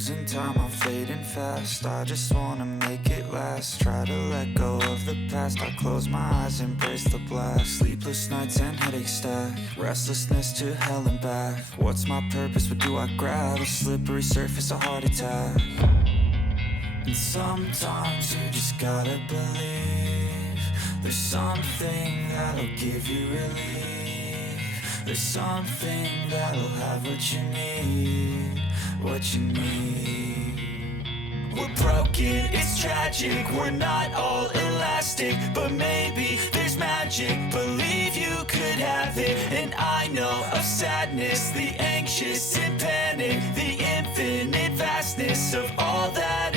losing time, I'm fading fast. I just wanna make it last. Try to let go of the past. I close my eyes, embrace the blast. Sleepless nights and headaches stack. Restlessness to hell and back. What's my purpose? What do I grab? A slippery surface, a heart attack. And sometimes you just gotta believe there's something that'll give you relief. There's something that'll have what you need, what you need. We're broken, it's tragic, we're not all elastic, but maybe there's magic, believe you could have it. And I know of sadness, the anxious and panic, the infinite vastness of all that